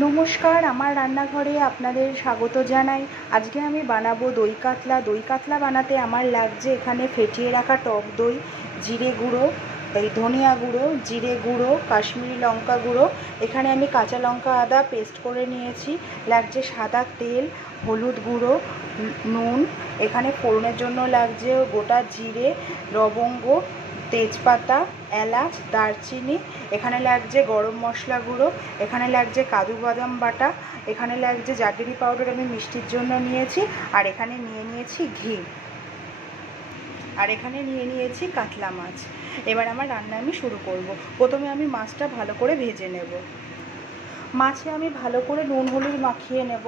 নমস্কার, আমার রান্নাঘরে আপনাদের স্বাগত জানাই। আজকে আমি বানাবো দই কাতলা। দই কাতলা বানাতে আমার লাগছে এখানে ফেটিয়ে রাখা টক দই, জিরে গুঁড়ো, এই ধনিয়া গুঁড়ো, জিরে গুঁড়ো, কাশ্মীরি লঙ্কা গুঁড়ো। এখানে আমি কাঁচা লঙ্কা আদা পেস্ট করে নিয়েছি। লাগছে সাদা তেল, হলুদ গুঁড়ো, নুন। এখানে ফোড়নের জন্য লাগছে গোটা জিরে, লবঙ্গ, তেজপাতা, এলাচ, দারচিনি। এখানে লাগছে গরম মশলা গুঁড়ো, এখানে লাগছে কাজু বাদাম বাটা, এখানে লাগছে জাগরি পাউডার আমি মিষ্টির জন্য নিয়েছি, আর এখানে নিয়ে নিয়েছি ঘি, আর এখানে নিয়ে নিয়েছি কাতলা মাছ। এবার আমার রান্না আমি শুরু করব। প্রথমে আমি মাছটা ভালো করে ভেজে নেব। মাছে আমি ভালো করে নুন হলুদ মাখিয়ে নেব।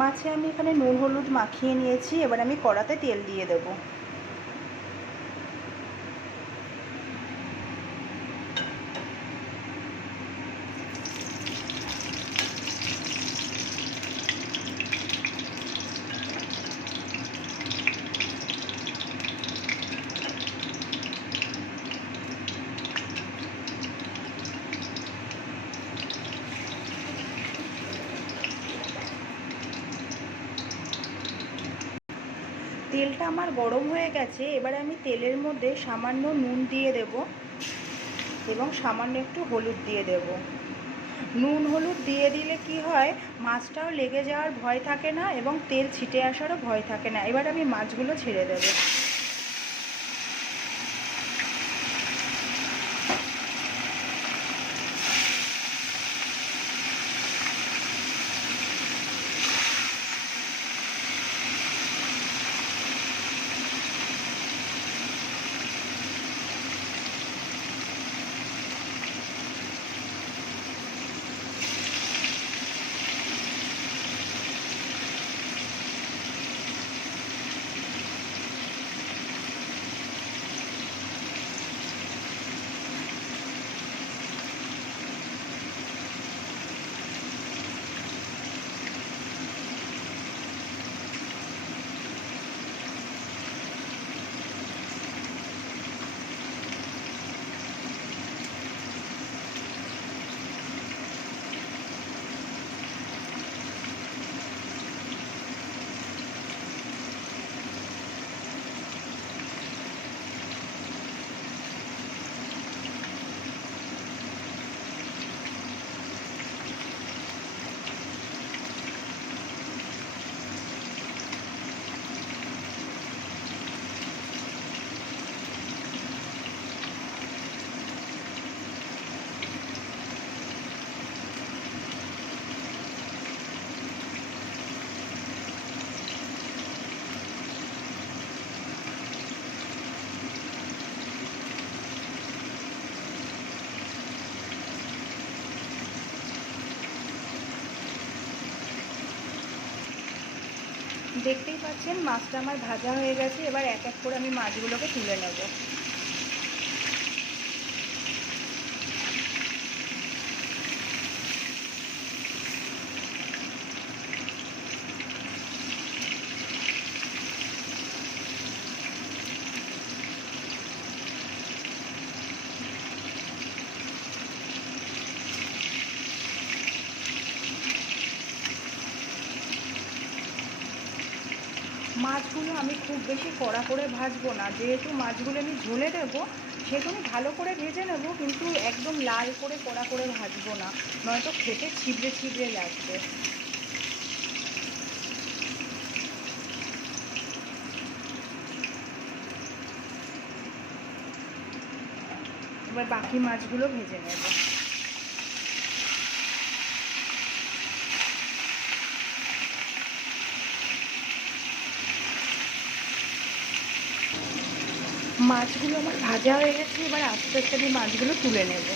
মাছে আমি এখানে নুন হলুদ মাখিয়ে নিয়েছি। এবার আমি কড়াতে তেল দিয়ে দেবো। তেলটা আমার গরম হয়ে গেছে। এবারে আমি তেলের মধ্যে সামান্য নুন দিয়ে দেব এবং সামান্য একটু হলুদ দিয়ে দেব। নুন হলুদ দিয়ে দিলে কি হয়, মাছটাও লেগে যাওয়ার ভয় থাকে না এবং তেল ছিটে আসারও ভয় থাকে না। এবার আমি মাছগুলো ছেড়ে দেব। দেখতেই পাচ্ছেন মাছটা আমার ভাজা হয়ে গেছে। এবার এক এক করে আমি মাছগুলোকে তুলে নেব। মাছগুলো আমি খুব বেশি কড়া করে ভাজবো না, যেহেতু মাছগুলো আমি ঝোলে দেবো সেহেতু আমি ভালো করে ভেজে নেব, কিন্তু একদম লাল করে কড়া করে ভাজবো না, নয়তো খেতে ছিবড়ে ছিবড়ে লাগবে। এবার বাকি মাছগুলো ভেজে নেব। মাছগুলো আমার ভাজা হয়ে গেছে, এবার আস্তে আস্তে আমি মাছগুলো তুলে নেব।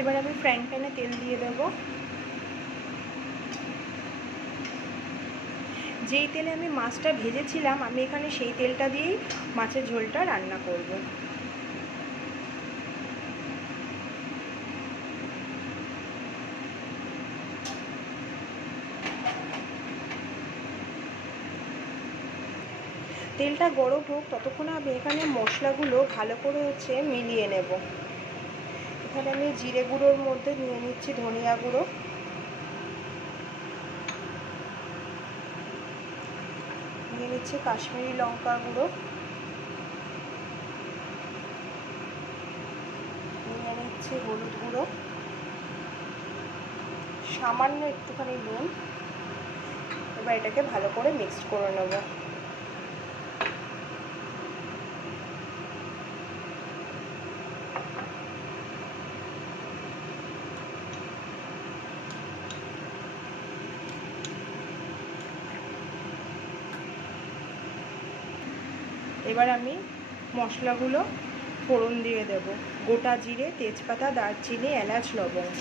এবার আমি ফ্রাইং প্যানে তেল দিয়ে দেবো। যেই তেলে আমি মাছটা ভেজেছিলাম, আমি এখানে সেই তেলটা দিয়েই মাছের ঝোলটা রান্না করব। তেলটা গরম হোক, ততক্ষণ আমি এখানে মশলাগুলো ভালো করে মিলিয়ে নেব। এখানে আমি জিরে গুঁড়োর মধ্যে নিয়ে নিচ্ছি ধনিয়া গুঁড়ো, নিয়ে নিচ্ছি কাশ্মীরি লঙ্কা গুঁড়ো, নিয়ে নিচ্ছি হলুদ গুঁড়ো, সামান্য একটুখানি নুন। এবার এটাকে ভালো করে মিক্সড করে নেব। এবার আমি মশলাগুলো ফোড়ন দিয়ে দেব। গোটা জিরে, তেজপাতা, দারচিনি, এলাচ, লবঙ্গ।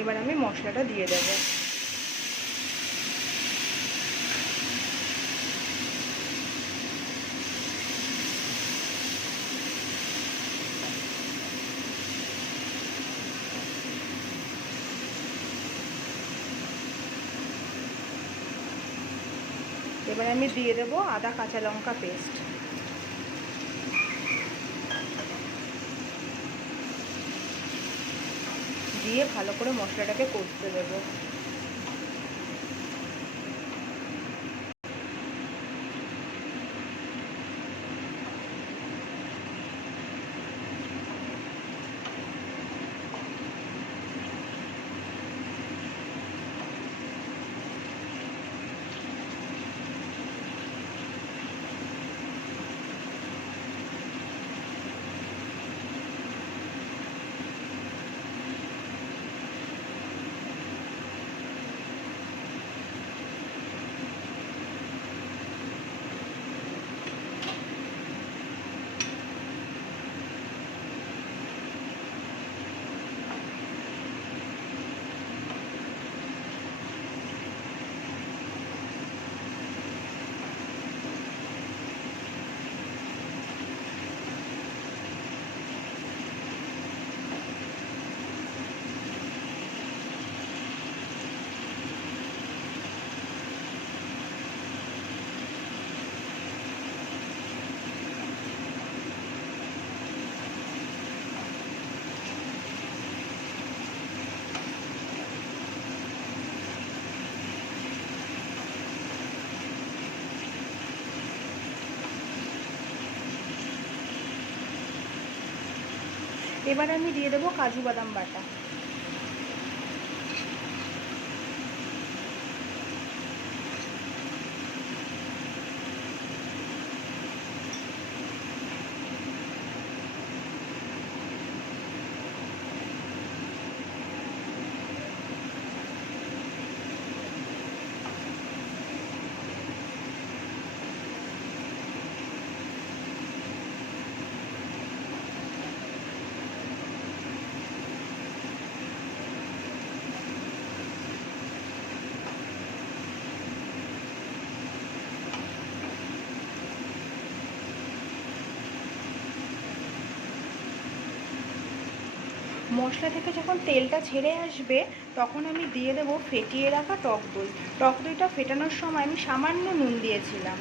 এবার আমি মশলাটা দিয়ে দেব। এবার আমি দিয়ে দেব আদা কাঁচা লঙ্কা পেস্ট। দিয়ে ভালো করে মশলাটাকে কষতে দেব। এবার আমি দিয়ে দেবো কাজু বাদাম বাটা। মশলা থেকে যখন তেলটা ছেড়ে আসবে তখন আমি দিয়ে দেবো ফেটিয়ে রাখা টক দই। টক দইটা ফেটানোর সময় আমি সামান্য নুন দিয়েছিলাম।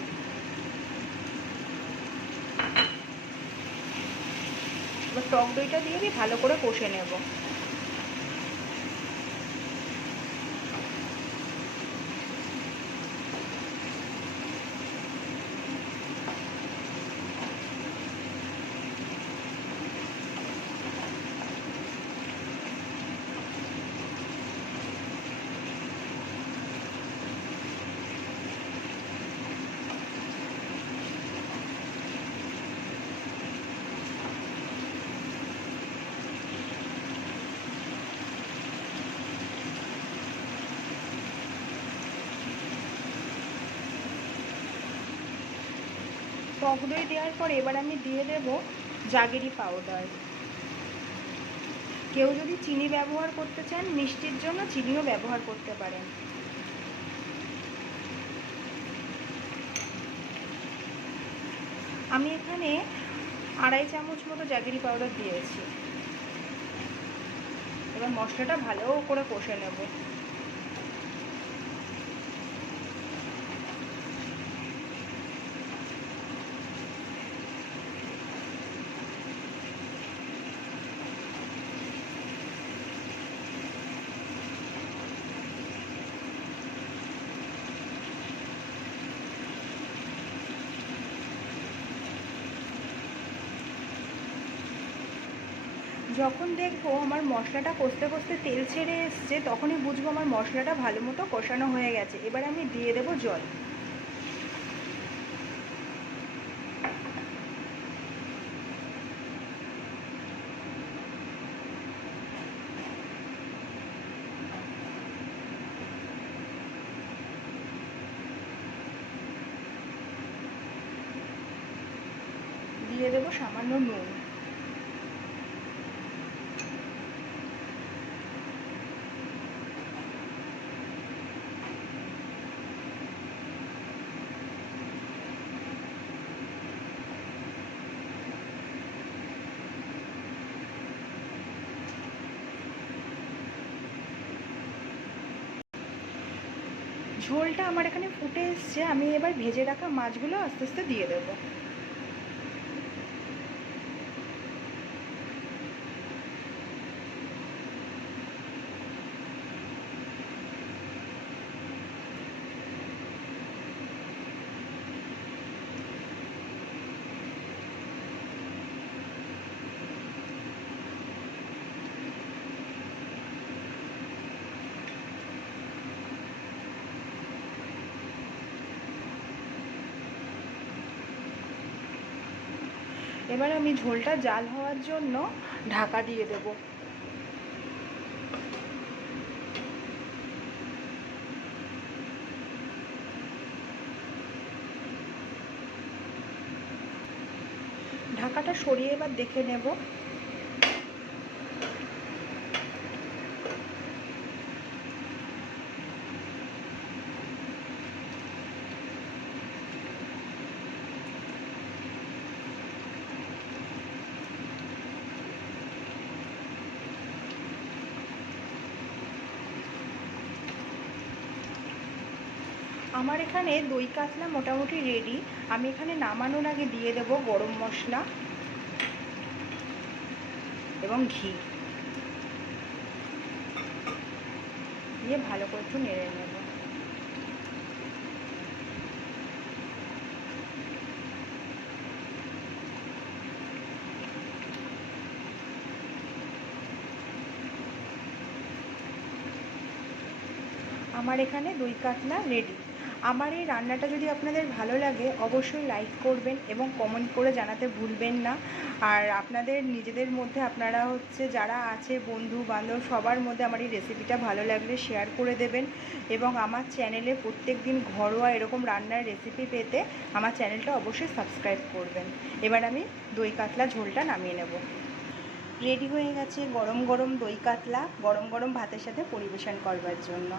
এবার টক দইটা দিয়ে আমি ভালো করে কষে নেব। টক দই দেওয়ার পর এবার আমি দিয়ে দেব জাগেরি পাউডার। কেউ যদি চিনি ব্যবহার করতে চান মিষ্টির জন্য চিনিও ব্যবহার করতে পারেন। আমি এখানে 2.5 চামচ মতো জাগেরি পাউডার দিয়েছি। এবার মশলাটা ভালো করে কষে নেব। যখন দেখবো আমার মশলাটা কষতে কষতে তেল ছেড়ে এসছে তখনই বুঝবো আমার মশলাটা ভালো মতো কষানো হয়ে গেছে। এবার আমি দিয়ে দেবো জল। দিয়ে দেবো সামান্য নুন। ঝোলটা আমার এখানে ফুটে এসছে। আমি এবার ভেজে রাখা মাছগুলো আস্তে আস্তে দিয়ে দেবো। এবার আমি ঝোলটা জাল হওয়ার জন্য ঢাকা দিয়ে দেব। ঢাকাটা সরিয়ে এবার দেখে নেব। আমার এখানে দই কাতলা মোটামুটি রেডি। আমি এখানে নামানোর আগে দিয়ে দেব গরম মশলা এবং ঘি দিয়ে ভালো করে একটু নেড়ে নেব। আমার এখানে দই কাতলা রেডি। আমার এই রান্নাটা যদি আপনাদের ভালো লাগে অবশ্যই লাইক করবেন এবং কমেন্ট করে জানাতে ভুলবেন না। আর আপনাদের নিজেদের মধ্যে আপনারা যারা আছে বন্ধু বান্ধব সবার মধ্যে আমার এই রেসিপিটা ভালো লাগলে শেয়ার করে দেবেন এবং আমার চ্যানেলে প্রত্যেক দিন ঘরোয়া এরকম রান্নার রেসিপি পেতে আমার চ্যানেলটা অবশ্যই সাবস্ক্রাইব করবেন। এবার আমি দই কাতলা ঝোলটা নামিয়ে নেব। রেডি হয়ে গেছে গরম গরম দই কাতলা, গরম গরম ভাতের সাথে পরিবেশন করবার জন্য।